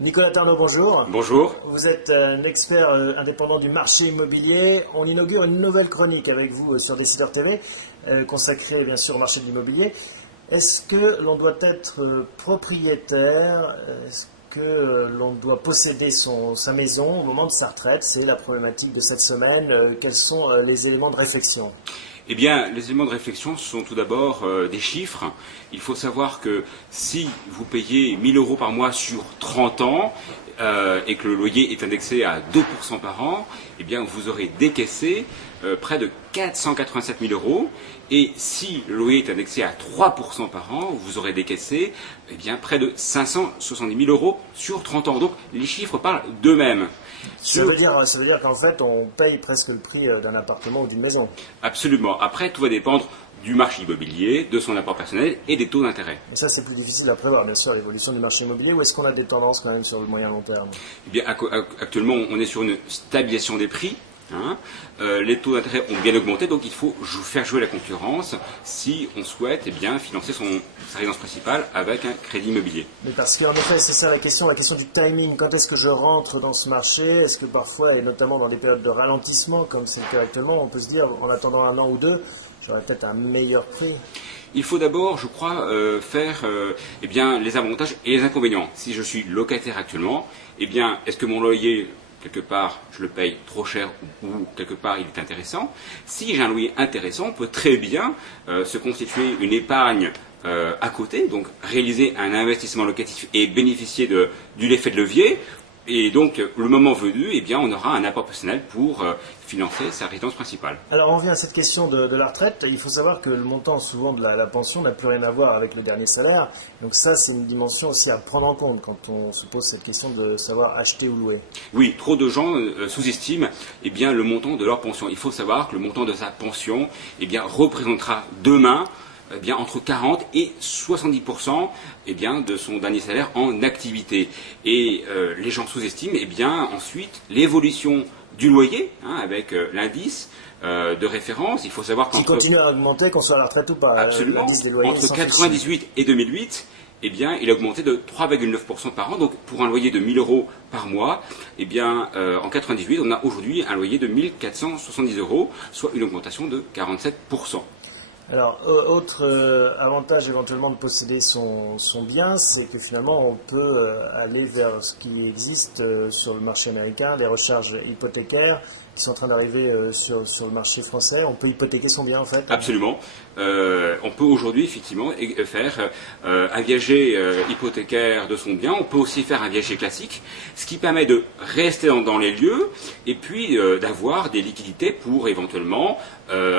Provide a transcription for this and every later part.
Nicolas Tarnot, bonjour. Bonjour. Vous êtes un expert indépendant du marché immobilier. On inaugure une nouvelle chronique avec vous sur Décideur TV, consacrée bien sûr au marché de l'immobilier. Est-ce que l'on doit être propriétaire? Est-ce que l'on doit posséder sa maison au moment de sa retraite? C'est la problématique de cette semaine. Quels sont les éléments de réflexion? Eh bien, les éléments de réflexion sont tout d'abord des chiffres. Il faut savoir que si vous payez 1 000 € par mois sur 30 ans et que le loyer est indexé à 2% par an, eh bien, vous aurez décaissé près de 487 000 €. Et si le loyer est indexé à 3% par an, vous aurez décaissé eh bien, près de 570 000 € sur 30 ans. Donc, les chiffres parlent d'eux-mêmes. Ça veut dire qu'en fait, on paye presque le prix d'un appartement ou d'une maison. Absolument. Après, tout va dépendre du marché immobilier, de son apport personnel et des taux d'intérêt. Mais ça, c'est plus difficile à prévoir, bien sûr, l'évolution du marché immobilier. Ou est-ce qu'on a des tendances quand même sur le moyen long terme? Eh bien, actuellement, on est sur une stabilisation des prix. Les taux d'intérêt ont bien augmenté, donc il faut faire jouer la concurrence si on souhaite eh bien, financer sa résidence principale avec un crédit immobilier. Mais parce qu'en effet, c'est ça la question du timing. Quand est-ce que je rentre dans ce marché? Est-ce que parfois, et notamment dans des périodes de ralentissement, comme c'est le cas actuellement, on peut se dire, en attendant 1 an ou 2, j'aurai peut-être un meilleur prix? Il faut d'abord, je crois, faire eh bien, les avantages et les inconvénients. Si je suis locataire actuellement, eh bien, est-ce que mon loyer, quelque part, je le paye trop cher ou quelque part, il est intéressant? Si j'ai un loyer intéressant, on peut très bien se constituer une épargne à côté, donc réaliser un investissement locatif et bénéficier de l'effet de levier. Et donc, le moment venu, eh bien, on aura un apport personnel pour financer sa résidence principale. Alors, on vient à cette question de la retraite. Il faut savoir que le montant, souvent, de la pension n'a plus rien à voir avec le dernier salaire. Donc ça, c'est une dimension aussi à prendre en compte quand on se pose cette question de savoir acheter ou louer. Oui, trop de gens sous-estiment eh bien, le montant de leur pension. Il faut savoir que le montant de sa pension eh bien, représentera demain eh bien, entre 40 et 70% eh bien, de son dernier salaire en activité. Et les gens sous-estiment eh bien, ensuite l'évolution du loyer avec l'indice de référence. Il faut savoir qui continue à augmenter qu'on soit à la retraite ou pas. Absolument. L'indice des loyers, entre 1998 et 2008, eh bien, il a augmenté de 3,9% par an. Donc, pour un loyer de 1 000 € par mois, eh bien, en 98, on a aujourd'hui un loyer de 1 470 €, soit une augmentation de 47%. Alors, autre avantage éventuellement de posséder son bien, c'est que finalement on peut aller vers ce qui existe sur le marché américain, les recharges hypothécaires qui sont en train d'arriver sur le marché français. On peut hypothéquer son bien en fait. Absolument. On peut aujourd'hui effectivement faire un viager hypothécaire de son bien. On peut aussi faire un viager classique, ce qui permet de rester dans les lieux et puis d'avoir des liquidités pour éventuellement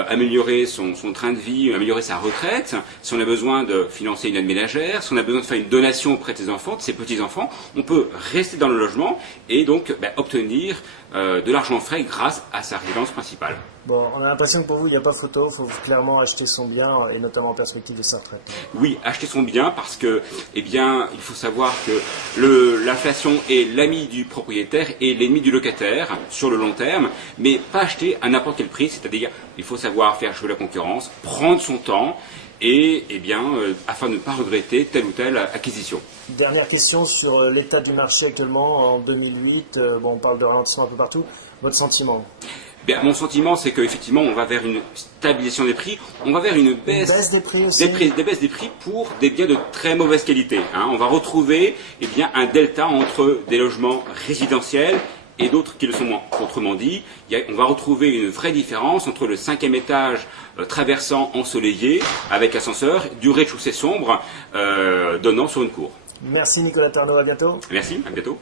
améliorer son train de vie, améliorer sa retraite. Si on a besoin de financer une aide ménagère, si on a besoin de faire une donation auprès de ses enfants, de ses petits-enfants, on peut rester dans le logement et donc obtenir de l'argent frais grâce à sa résidence principale. Bon, on a l'impression que pour vous, il n'y a pas photo, il faut clairement acheter son bien, et notamment en perspective de sa retraite. Oui, acheter son bien parce que, eh bien, il faut savoir que l'inflation est l'ami du propriétaire et l'ennemi du locataire sur le long terme, mais pas acheter à n'importe quel prix, c'est-à-dire il faut savoir faire jouer la concurrence, prendre son temps et, eh bien, afin de ne pas regretter telle ou telle acquisition. Dernière question sur l'état du marché actuellement en 2008. Bon, on parle de ralentissement un peu partout. Votre sentiment? Bien, mon sentiment, c'est qu'effectivement, on va vers une stabilisation des prix, on va vers une baisse des prix aussi. Des baisses des prix pour des biens de très mauvaise qualité. On va retrouver eh bien, un delta entre des logements résidentiels et d'autres qui le sont moins. Autrement dit, on va retrouver une vraie différence entre le 5e étage traversant ensoleillé avec ascenseur, du rez-de-chaussée sombre donnant sur une cour. Merci Nicolas Tarnot, à bientôt. Merci, à bientôt.